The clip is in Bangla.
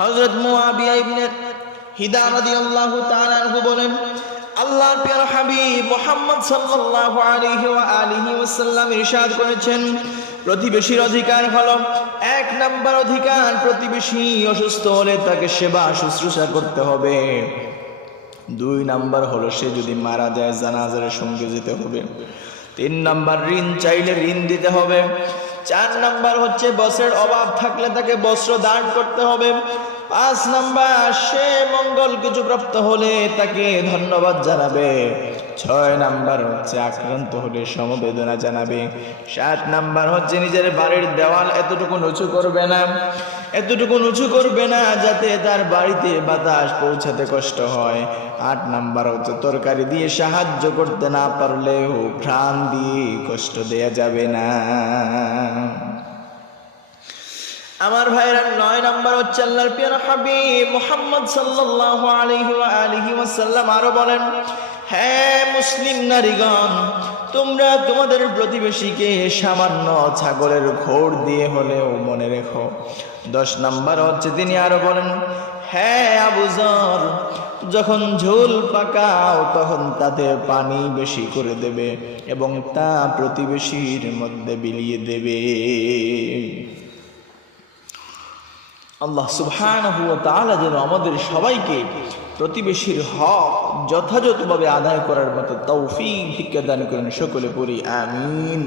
হযরত মুআবিয়া ইবনে হিদা রাদিয়াল্লাহু তাআলা আনহু বলেন, আল্লাহর প্রিয় হাবিব মুহাম্মদ সাল্লাল্লাহু আলাইহি ওয়া আলিহি ওয়াসাল্লাম ইরশাদ করেছেন, প্রতিবেশীর অধিকার হলো এক নাম্বার অধিকার, প্রতিবেশী অসুস্থ হলে তাকে সেবা শুশ্রূষা করতে হবে। দুই নাম্বার হলো সে যদি মারা যায়, জানাজার সঙ্গে যেতে হবে। তিন নাম্বার, ঋণ চাইলে ঋণ দিতে হবে। চার নাম্বার হচ্ছে বসের অভাব থাকলে তাকে বস্ত্র দান করতে হবে। পাঁচ নাম্বার, সে মঙ্গল কিছু প্রাপ্ত হলে তাকে ধন্যবাদ জানাবে। ছয় নাম্বার হচ্ছে আক্রান্ত হলে সমবেদনা জানাবে। সাত নাম্বার হচ্ছে নিজের বাড়ির দেওয়াল এতটুকু নচু করবে না। এতটুকু উঁচু করবে না যাতে তার বাড়িতে বাতাস পৌঁছাতে কষ্ট হয়। আট নাম্বার হচ্ছে, তরকারি দিয়ে সাহায্য করতে না পারলেও ঘ্রাণ দিয়ে কষ্ট দেয়া যাবে না। আমার ভাইরা নয় নাম্বার হচ্ছে আল্লাহর প্রিয় হাবিব মুহাম্মদ সাল্লাল্লাহু আলাইহি ওয়া আলিহি ওয়াসাল্লাম। আরও বলেন হ্যাঁ মুসলিম নারীগণ তোমরা তোমাদের প্রতিবেশীকে সামান্য ছাগলের ঘোর দিয়ে হলেও মনে রেখো। দশ নাম্বার হচ্ছে, তিনি আরও বলেন হ্যাঁ আবুজর যখন ঝোল পাকাও তখন তাতে পানি বেশি করে দেবে এবং তা প্রতিবেশীর মধ্যে বিলিয়ে দেবে। আল্লাহ তাআলা যেন আমাদের সবাইকে প্রতিবেশীর হক যথাযথভাবে আদায় করার মতো তৌফিক ভিক্ষা দান করেন সকলে পড়ি আমিন।